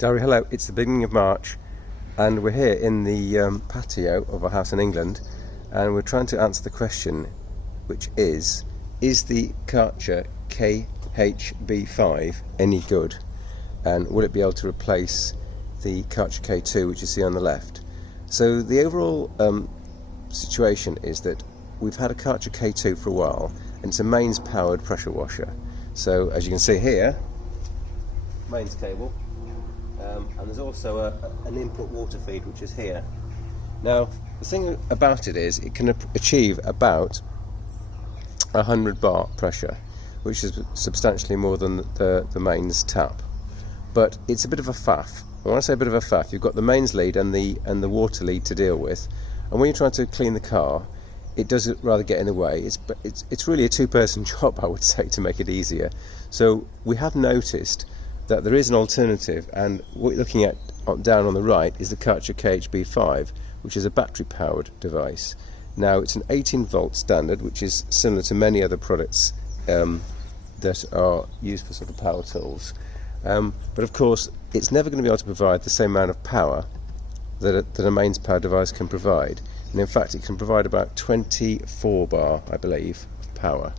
Diary, hello, it's the beginning of March and we're here in the patio of our house in England, and we're trying to answer the question, which is the Karcher KHB5 any good, and will it be able to replace the Karcher K2 which you see on the left? So the overall situation is that we've had a Karcher K2 for a while, and it's a mains powered pressure washer. So as you can see here, mains cable, and there's also an input water feed which is here. Now the thing about it is it can achieve about 100 bar pressure, which is substantially more than the mains tap, but it's a bit of a faff. When I say a bit of a faff, you've got the mains lead and the water lead to deal with, and when you're trying to clean the car, it does rather get in the way. It's really a two-person job, I would say, to make it easier. So we have noticed that there is an alternative, and what you're looking at down on the right is the Karcher KHB5, which is a battery-powered device. Now it's an 18-volt standard, which is similar to many other products that are used for sort of power tools. But of course, it's never going to be able to provide the same amount of power that a mains power device can provide. And in fact, it can provide about 24 bar, I believe, of power.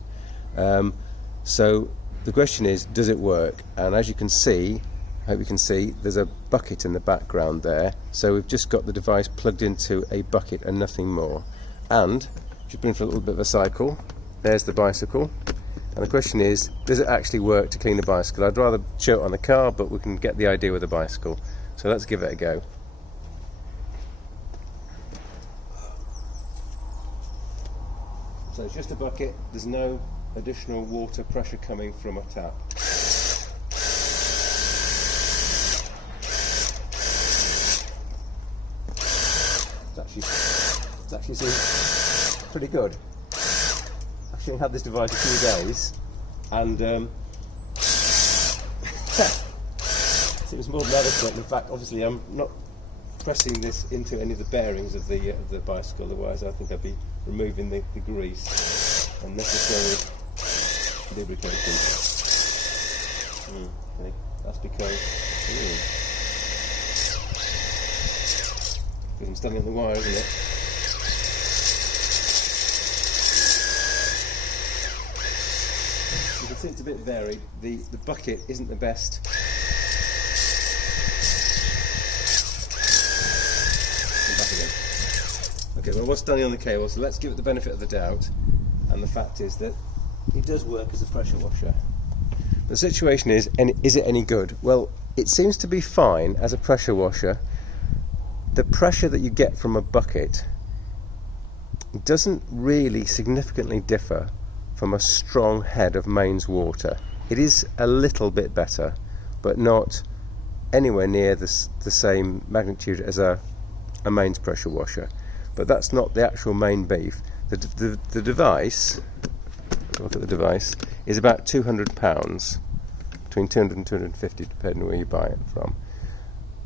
So the question is, does it work? And as you can see, I hope you can see, there's a bucket in the background there. So we've just got the device plugged into a bucket and nothing more. And just been for a little bit of a cycle. There's the bicycle. And the question is, does it actually work to clean a bicycle? I'd rather show it on the car, but we can get the idea with the bicycle. So let's give it a go. So it's just a bucket, there's no additional water pressure coming from a tap. It's actually seems pretty good. I've actually had this device a few days, and seems more than adequate. In fact, obviously I'm not pressing this into any of the bearings of the bicycle, otherwise I think I'd be removing the grease and necessary lubrication. Okay. That's because I'm standing on the wire, isn't it? You can see it's a bit varied. The bucket isn't the best. Okay, well, we're standing on the cable, so let's give it the benefit of the doubt, and the fact is that it does work as a pressure washer. The situation is it any good? Well, it seems to be fine as a pressure washer. The pressure that you get from a bucket doesn't really significantly differ from a strong head of mains water. It is a little bit better, but not anywhere near the same magnitude as a mains pressure washer. But that's not the actual main beef. The device, look at the device, is about £200, between 200 and 250 depending on where you buy it from.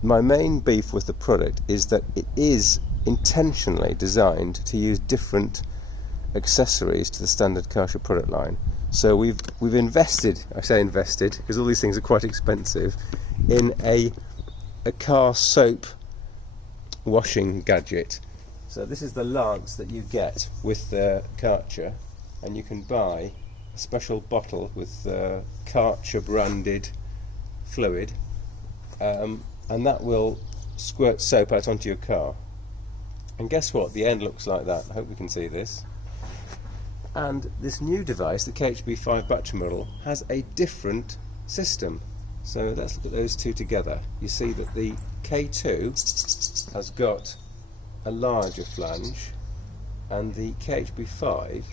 My main beef with the product is that it is intentionally designed to use different accessories to the standard Karcher product line. So we've invested, I say invested because all these things are quite expensive, in a car soap washing gadget. So this is the lance that you get with the Karcher, and you can buy a special bottle with Karcher branded fluid, and that will squirt soap out onto your car. And guess what? The end looks like that. I hope we can see this. And this new device, the KHB5 battery model, has a different system. So let's look at those two together. You see that the K2 has got a larger flange, and the KHB5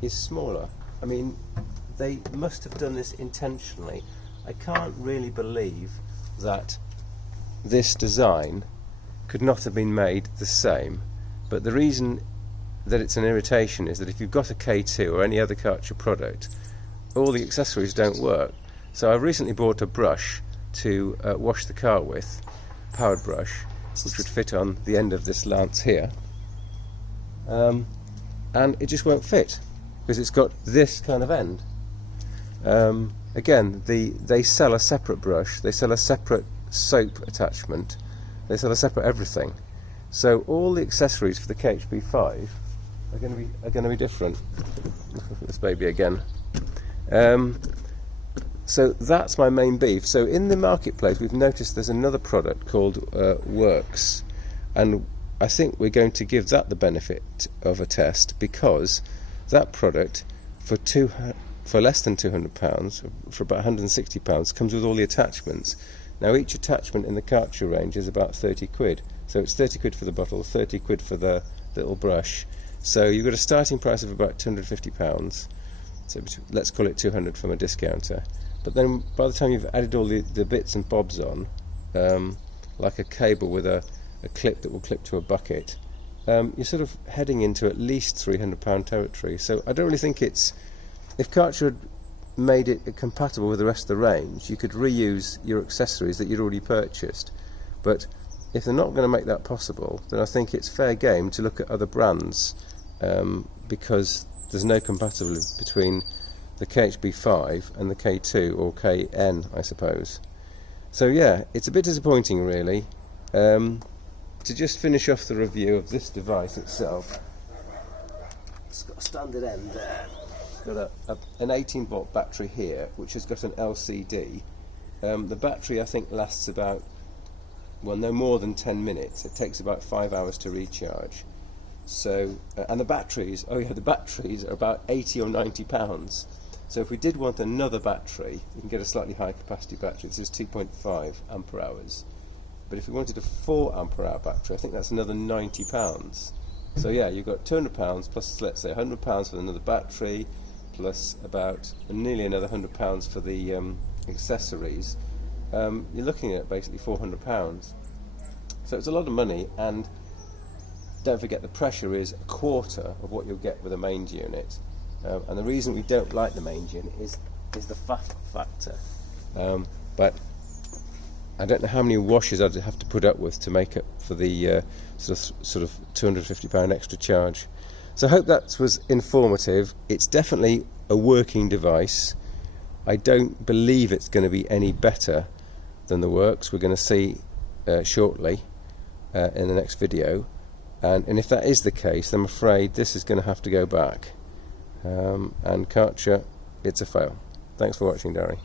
is smaller. I mean, they must have done this intentionally. I can't really believe that this design could not have been made the same, but the reason that it's an irritation is that if you've got a K2 or any other Karcher product, all the accessories don't work. So I've recently bought a brush to wash the car with, powered brush, which would fit on the end of this lance here, and it just won't fit because it's got this kind of end. Again, they sell a separate brush, they sell a separate soap attachment. They sell a separate everything. So all the accessories for the KHB5 are going to be different. Look at this baby again. So that's my main beef. So in the marketplace, we've noticed there's another product called Works, and I think we're going to give that the benefit of a test, because that product for less than £200, for about £160, comes with all the attachments. Now each attachment in the Karcher range is about 30 quid. So it's 30 quid for the bottle, 30 quid for the little brush. So you've got a starting price of about £250. So let's call it 200 from a discounter. But then by the time you've added all the bits and bobs on, like a cable with a clip that will clip to a bucket, you're sort of heading into at least £300 territory. So I don't really think it's... If Karcher had made it compatible with the rest of the range, you could reuse your accessories that you'd already purchased. But if they're not going to make that possible, then I think it's fair game to look at other brands, because there's no compatibility between the KHB5 and the K2 or KN, I suppose. So yeah, it's a bit disappointing really. To just finish off the review of this device itself, it's got a standard end there. It's got an 18-volt battery here, which has got an LCD. The battery I think lasts about, well, no more than 10 minutes. It takes about 5 hours to recharge. So, and the batteries, the batteries are about 80 or 90 pounds. So if we did want another battery, we can get a slightly higher capacity battery. This is 2.5 ampere hours. But if we wanted a 4 ampere hour battery, I think that's another 90 pounds. So yeah, you've got 200 pounds plus, let's say, 100 pounds for another battery, plus about nearly another 100 pounds for the accessories. You're looking at basically 400 pounds. So it's a lot of money, and don't forget the pressure is a quarter of what you'll get with a mains unit. And the reason we don't like the mains unit is the faff factor. But I don't know how many washes I'd have to put up with to make up for the sort of £250 extra charge. So I hope that was informative. It's definitely a working device. I don't believe it's going to be any better than the Works. We're going to see shortly in the next video. And if that is the case, I'm afraid this is going to have to go back. And Karcher, it's a fail. Thanks for watching, Darry.